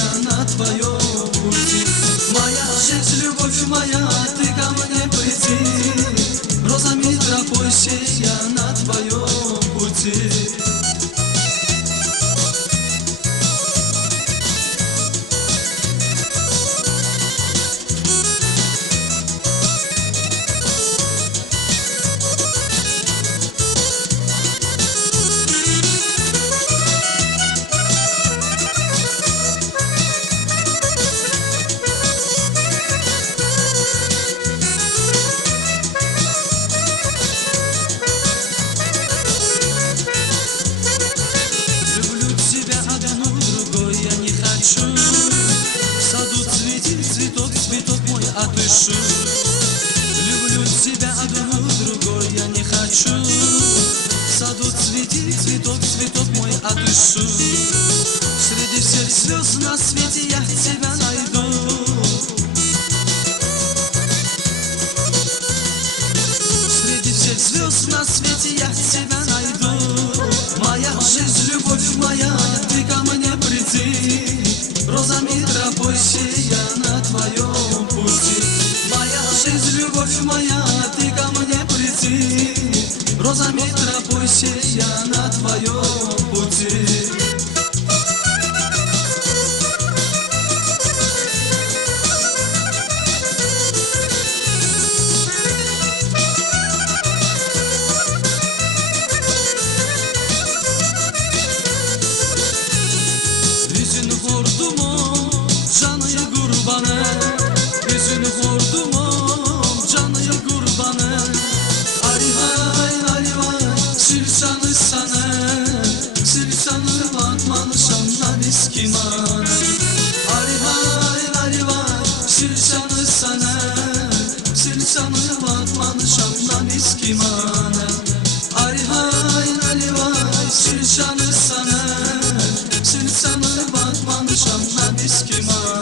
я на твоем пути. Моя жизнь, любовь моя, ты ко мне приди, розами тропой сей я на твоем пути. В саду цветет цветок, цветок мой, отышу. Люблю тебя одну, другой я не хочу. В саду цветет цветок, цветок мой, отышу. Среди всех звезд на свете я тебя найду. Среди всех звезд на свете я тебя найду. Моя жизнь, любовь моя, ты ко мне приди, розами тропой сей я на твоем пути. Моя жизнь, любовь моя, ты ко мне приди, розами тропой сей я на твоем пути. Üzünü vurdum canı kurbanı. Ali hay Ali vay sülsanı sana, sülsanı batmanı şanla miskimanı. Ali hay Ali vay sülsanı sana, sülsanı batmanı şanla miskimanı. Ali hay Ali vay sülsanı sana, sülsanı batmanı şanla miskimanı.